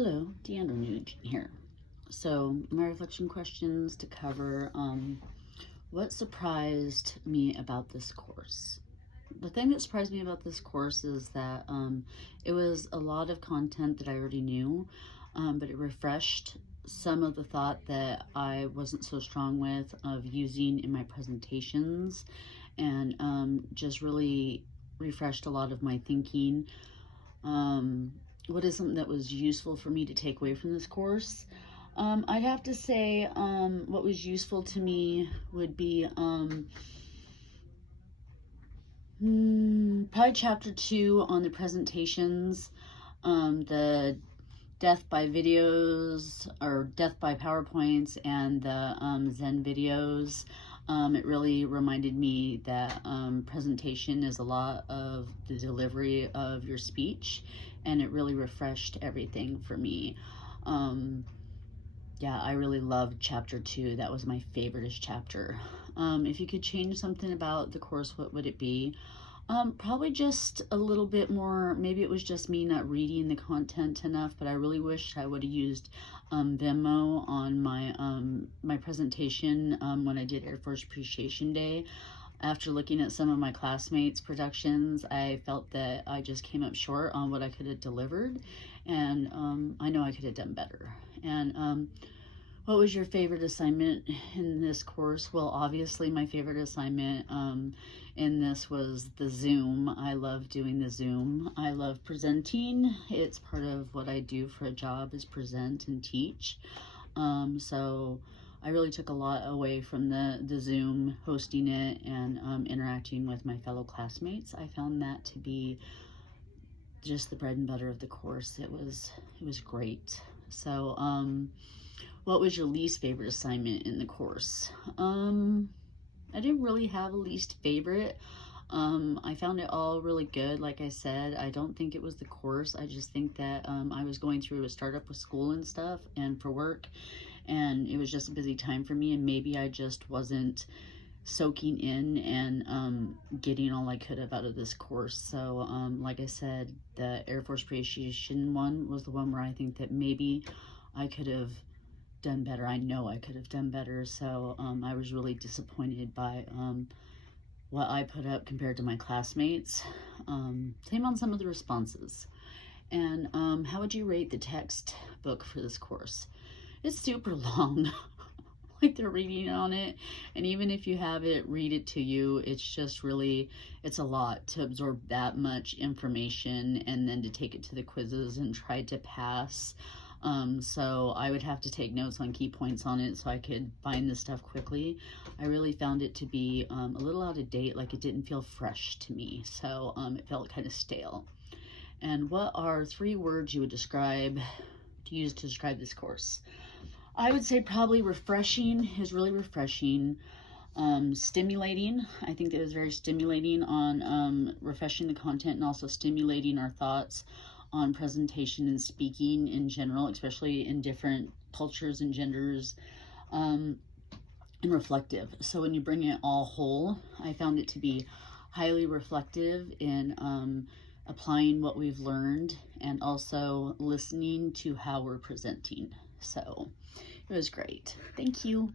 Hello, Diandra Nugent here. So, my reflection questions to cover, what surprised me about this course? The thing that surprised me about this course is that it was a lot of content that I already knew, but it refreshed some of the thought that I wasn't so strong with of using in my presentations, and just really refreshed a lot of my thinking. What is something that was useful for me to take away from this course? I'd have to say what was useful to me would be probably chapter 2 on the presentations, the death by videos or death by PowerPoints, and the Zen videos. It really reminded me that presentation is a lot of the delivery of your speech, and it really refreshed everything for me. Yeah, I really loved chapter 2. That was my favoriteest chapter. If you could change something about the course, what would it be? Probably just a little bit more. Maybe it was just me not reading the content enough, but I really wish I would have used Venmo on my presentation when I did Air Force Appreciation Day. After looking at some of my classmates' productions, I felt that I just came up short on what I could have delivered, and I know I could have done better. And what was your favorite assignment in this course? Well, obviously my favorite assignment in this was the Zoom. I love doing the Zoom. I love presenting. It's part of what I do for a job, is present and teach. So I really took a lot away from the Zoom, hosting it and interacting with my fellow classmates. I found that to be just the bread and butter of the course. It was great. So what was your least favorite assignment in the course? I didn't really have a least favorite. I found it all really good. Like I said, I don't think it was the course. I just think that I was going through a startup with school and stuff and for work, and it was just a busy time for me, and maybe I just wasn't soaking in and getting all I could have out of this course. So like I said, the Air Force Appreciation one was the one where I think that maybe I could have done better. I know I could have done better. So I was really disappointed by what I put up compared to my classmates. Same on some of the responses. And how would you rate the textbook for this course? It's super long. Like they're reading on it, and even if you have it read it to you, it's just really, it's a lot to absorb that much information and then to take it to the quizzes and try to pass. So I would have to take notes on key points on it so I could find this stuff quickly. I really found it to be a little out of date, like it didn't feel fresh to me, so it felt kind of stale. And what are 3 words you would use to describe this course? I would say probably refreshing is really refreshing. Stimulating, I think that it was very stimulating on refreshing the content and also stimulating our thoughts on presentation and speaking in general, especially in different cultures and genders, and reflective. So when you bring it all whole, I found it to be highly reflective in applying what we've learned and also listening to how we're presenting. So it was great. Thank you.